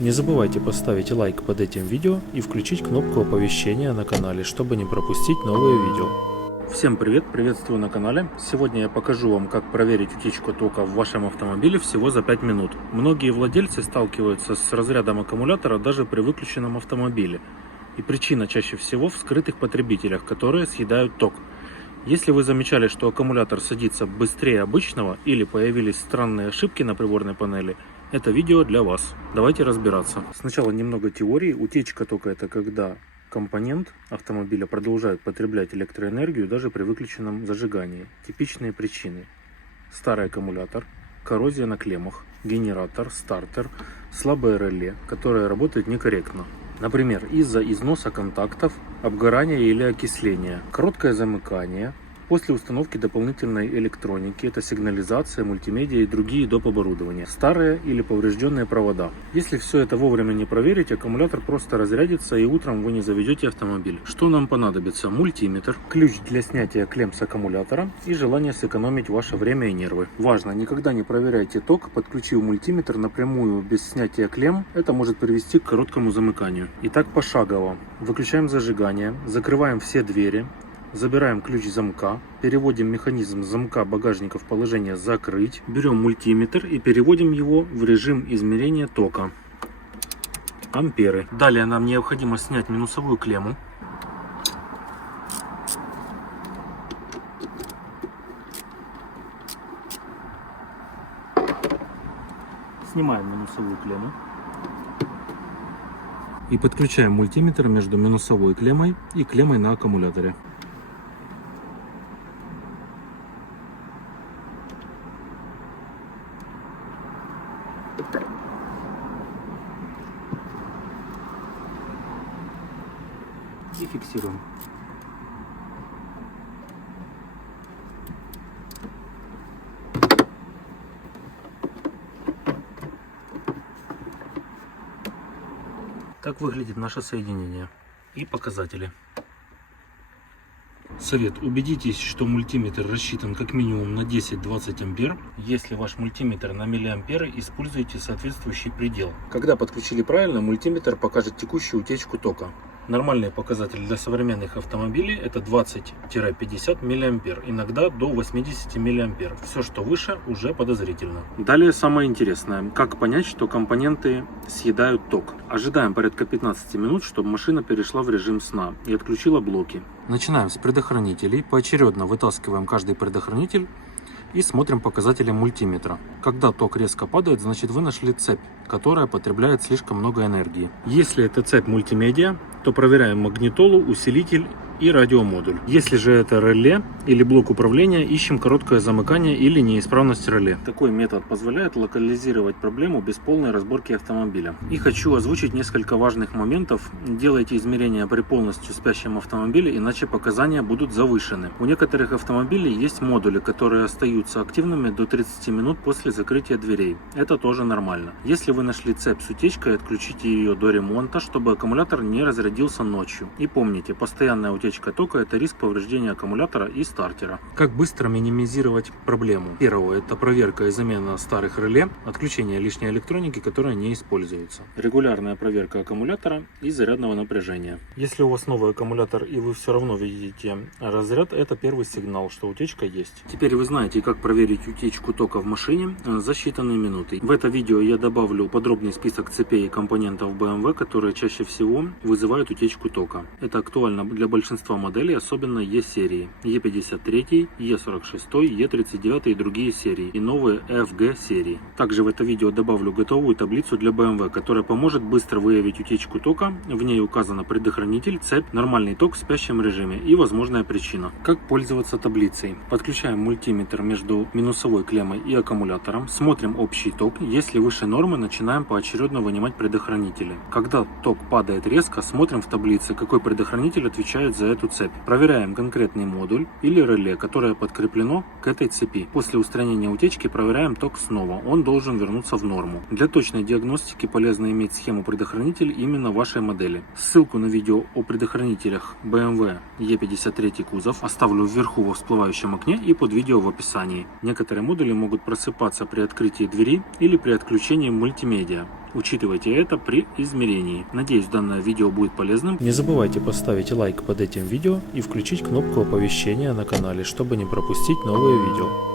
Не забывайте поставить лайк под этим видео и включить кнопку оповещения на канале, чтобы не пропустить новые видео. Всем привет, приветствую на канале. Сегодня я покажу вам, как проверить утечку тока в вашем автомобиле всего за 5 минут. Многие владельцы сталкиваются с разрядом аккумулятора даже при выключенном автомобиле. И причина чаще всего в скрытых потребителях, которые съедают ток. Если вы замечали, что аккумулятор садится быстрее обычного или появились странные ошибки на приборной панели, это видео для вас. Давайте разбираться. Сначала немного теории. Утечка тока — это когда компонент автомобиля продолжает потреблять электроэнергию даже при выключенном зажигании. Типичные причины: старый аккумулятор, коррозия на клеммах, генератор, стартер, слабое реле, которое работает некорректно. Например, из-за износа контактов, обгорания или окисления, короткое замыкание. После установки дополнительной электроники, это сигнализация, мультимедиа и другие доп. Оборудования, старые или поврежденные провода. Если все это вовремя не проверить, аккумулятор просто разрядится и утром вы не заведете автомобиль. Что нам понадобится? Мультиметр, ключ для снятия клемм с аккумулятора и желание сэкономить ваше время и нервы. Важно: никогда не проверяйте ток, подключив мультиметр напрямую без снятия клемм. Это может привести к короткому замыканию. Итак, пошагово. Выключаем зажигание, закрываем все двери. Забираем ключ замка, переводим механизм замка багажника в положение «закрыть», берем мультиметр и переводим его в режим измерения тока. Амперы. Далее нам необходимо снять минусовую клемму. Снимаем минусовую клемму. И подключаем мультиметр между минусовой клеммой и клеммой на аккумуляторе. И фиксируем. Так выглядит наше соединение и показатели. Совет: убедитесь, что мультиметр рассчитан как минимум на 10-20 ампер. Если ваш мультиметр на миллиамперы, используйте соответствующий предел. Когда подключили правильно, мультиметр покажет текущую утечку тока. Нормальный показатель для современных автомобилей — это 20-50 мА, иногда до 80 мА. Все, что выше, уже подозрительно. Далее самое интересное: как понять, что компоненты съедают ток. Ожидаем порядка 15 минут, чтобы машина перешла в режим сна и отключила блоки. Начинаем с предохранителей, поочередно вытаскиваем каждый предохранитель и смотрим показатели мультиметра. Когда ток резко падает, значит вы нашли цепь, которая потребляет слишком много энергии. Если это цепь мультимедиа, то проверяем магнитолу, усилитель и радиомодуль. Если же это реле или блок управления, ищем короткое замыкание или неисправность реле. Такой метод позволяет локализировать проблему без полной разборки автомобиля. И хочу озвучить несколько важных моментов. Делайте измерения при полностью спящем автомобиле, иначе показания будут завышены. У некоторых автомобилей есть модули, которые остаются активными до 30 минут после закрытия дверей. Это тоже нормально. Если вы нашли цепь с утечкой, отключите ее до ремонта, чтобы аккумулятор не разрядился ночью. И помните, постоянная утечка тока — это риск повреждения аккумулятора и стартера. Как быстро минимизировать проблему? Первое — это проверка и замена старых реле, отключение лишней электроники, которая не используется. Регулярная проверка аккумулятора и зарядного напряжения. Если у вас новый аккумулятор и вы все равно видите разряд, это первый сигнал, что утечка есть. Теперь вы знаете, как проверить утечку тока в машине за считанные минуты. В это видео я добавлю подробный список цепей и компонентов BMW, которые чаще всего вызывают утечку тока. Это актуально для большинства моделей, особенно E-серии, E53, E46, E39 и другие серии, и новые FG серии. Также в это видео добавлю готовую таблицу для BMW, которая поможет быстро выявить утечку тока. В ней указано предохранитель, цепь, нормальный ток в спящем режиме и возможная причина. Как пользоваться таблицей? Подключаем мультиметр между минусовой клеммой и аккумулятором, смотрим общий ток. Если выше нормы, начинаем поочередно вынимать предохранители. Когда ток падает резко, смотрим в таблице, какой предохранитель отвечает за за эту цепь. Проверяем конкретный модуль или реле, которое подкреплено к этой цепи. После устранения утечки проверяем ток снова. Он должен вернуться в норму. Для точной диагностики полезно иметь схему предохранителей именно вашей модели. Ссылку на видео о предохранителях BMW E53 кузов оставлю вверху во всплывающем окне и под видео в описании. Некоторые модули могут просыпаться при открытии двери или при отключении мультимедиа. Учитывайте это при измерении. Надеюсь, данное видео будет полезным. Не забывайте поставить лайк под этим видео и включить кнопку оповещения на канале, чтобы не пропустить новые видео.